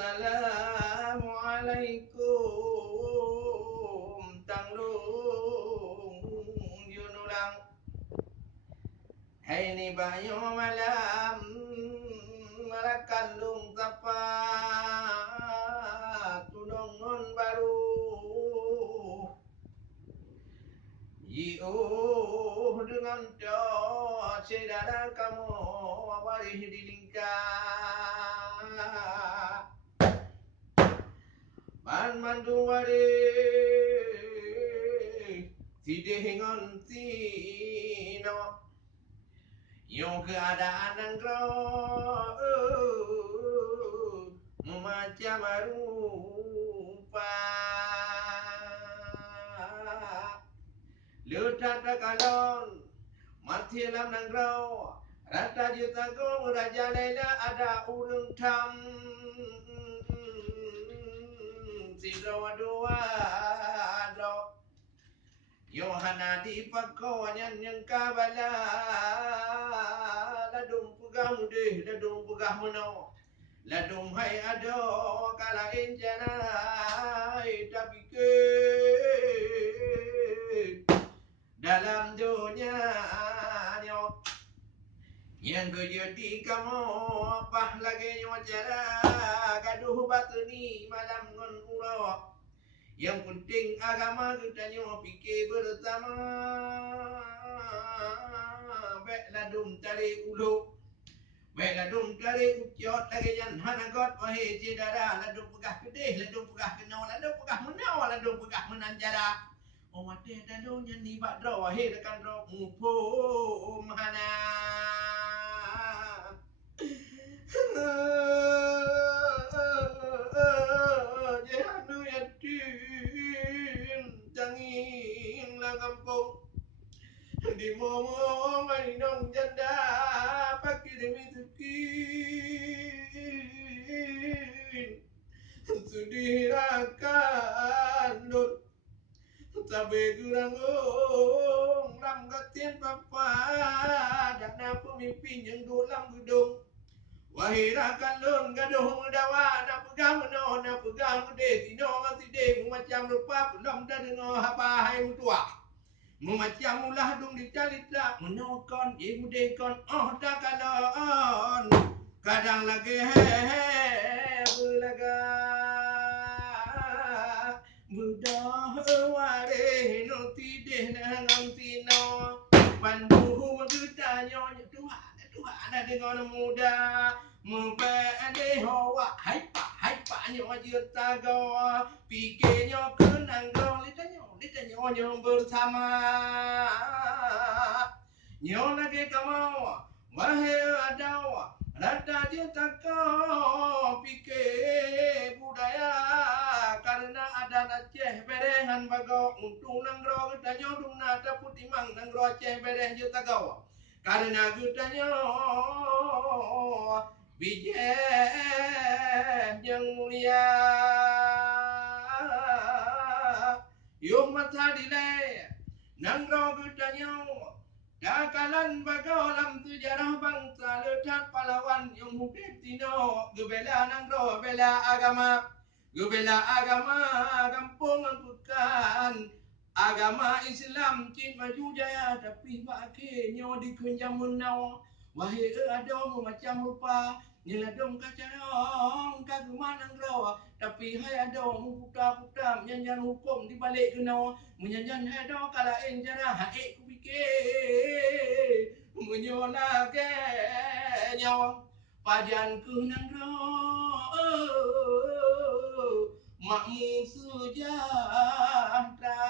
Assalamualaikum tanglung yunulang. Hai ni bayo malam marakalung tapa tunongon baru. Dengan doa saudara kamu awari dilingkar ban mandu wari tidingon tino yung keadaan nangro macam rupa Lutata kalon mati lam nangrau rata juta gong raja Laila ada urung tam sidra dua do Yohana di pakonya yang kabala ladung pugah mudih ladung pugah meno ladung hai ado kala enjana tapi ke dalam dunia nyo yang kejadi kamu apa lagi nyo cara gaduh batu ni malam ngon uro yang penting agama kita nyo fikir bersama baik ladum cari ulu baik ladum cari uciot lagi yang hanagot wahai saudara ladum pegah kedih ladum pegah kenau ladum pegah menau ladum pegah menanjara Oh mati dalunya ni bak draw wahai rekan draw mupo mahana Jehanu yatin jangin lang kampung di momo marinong janda pakai demi tukin sudirakan lur Sabe gerangong lam gatien papa dana pemimpin yang dolam gedung wahai rakan lun gaduh mudawa na pegang no na pegang mude tino mati de macam rupa belum dah dengar apa hai mutua macam ulah dung dicalit lah menokon ye mude kon oh dah kalon kadang lagi belaga budah ware no tideh na ngantino bandu magutanya Tuhan dengan muda mempede hawa hai pa nyo juta go pikirnya kenang go litanya nyo bersama nyo lagi kamu wahai adawa rata juta go pikir budaya karena ada Aceh berehan bago untung nanggro gedanyo dumna daput imang nanggro Aceh bereh juta go karena gedanyo bijeh yang mulia yung mata dile nanggro gedanyo dakalan bago lam sejarah bangsa letak pahlawan yang mungkin tino gebela nanggro bela agama kampung bukan agama Islam cik maju jaya tapi bakinyo dikunjam menau wahai adong macam rupa nyeladong kacarong kaguman angro tapi hai adong puta-puta menyanyian hukum di balik kenau menyanyian hado kala enjara haik ku fikir menyola ke nyawa pajan ku nangro makmu sejahtera